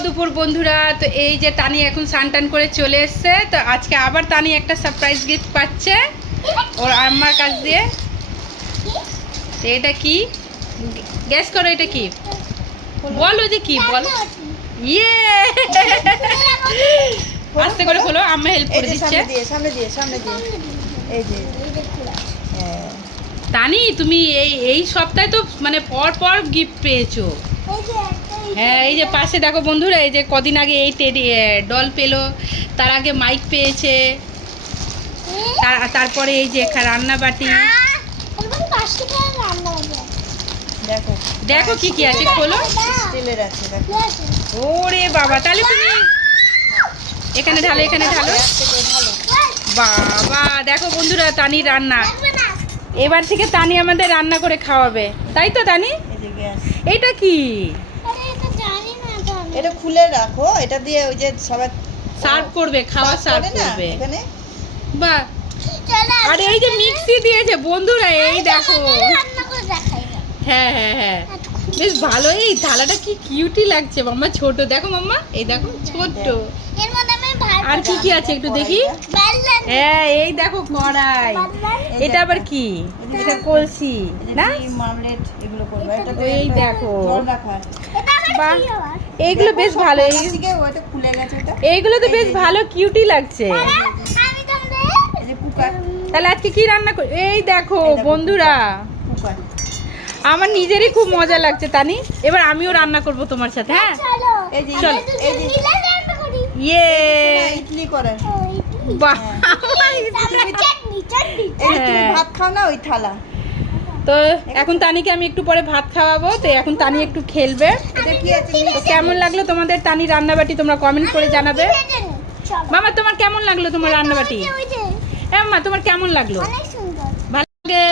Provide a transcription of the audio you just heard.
দুপুর বন্ধুরা, তো এই যে তানি এখন স্নান করে চলে এসছে। তো আজকে আবার তানি একটা সারপ্রাইজ গিফট পাচ্ছে ওর আম্মার কাছ দিয়ে। তো এটা কি গেস করো, এটা কি বলো, যে কি বল। ইয়ে আস্তে করে খোলো, আম্মা হেল্প করে দিচ্ছে। তানি তুমি এই সপ্তাহে তো মানে পর পর গিফট পেয়েছো। হ্যাঁ, এই যে পাশে দেখো বন্ধুরা, এই যে কদিন আগে এই টেডি ডল পেলো, তার আগে মাইক পেয়েছে, তারপরে এই যে রান্না বাটি। দেখো দেখো কি কি আছে, খোলো। ওরে বাবা, তাহলে তুমি এখানে ঢালো, এখানে ঢালো। বাবা দেখো বন্ধুরা, তানি রান্না, এবার থেকে তানি আমাদের রান্না করে খাওয়াবে, তাই তো তানি? এটা কি? এটা খুলে রাখো, এটা দিয়ে ওই যে সবাই সার্ভ করবে, খাওয়া সার্ভ করবে এখানে। বাহ, আরে এই যে মিক্সি দিয়েছে বন্ধুরা, এই দেখো। হ্যাঁ হ্যাঁ হ্যাঁ, বেশ ভালো। এই থালাটা কি কিউটি লাগছে মাম্মা, ছোট দেখো মাম্মা, এই দেখো ছোট। আর কি কি আছে একটু দেখি। হ্যাঁ, এই দেখো কড়াই। এটা আবার কি? এটা কলসি না? এগুলো করবে, এটা এই দেখো, জল রাখার। বাহ, এইগুলো বেশ ভালো। ওটা খুলে গেছে, এটা এইগুলো তো বেশ ভালো, কিউটি লাগছে। এই যে কুকার। তাহলে আজকে কি রান্না করি? এই দেখো বন্ধুরা, কুকার। আমার নিজেরই খুব মজা লাগছে তানি, এবার আমিও রান্না করব তোমার সাথে। হ্যাঁ এই যে চল। এই যে ইয়ে ইডলি করার। বাহ, এই যে তুমি ভাত খাও না ওই থালা। তো এখন তানিকে আমি একটু পরে ভাত খাওয়াবো, তো এখন তানি একটু খেলবে। এটা কি আছে? তো কেমন লাগলো তোমাদের তানি রান্নাবাটি তোমরা কমেন্ট করে জানাবে। মামা তোমার কেমন লাগলো তোমার রান্নাবাটি? মা তোমার কেমন লাগলো? ভালো লাগে।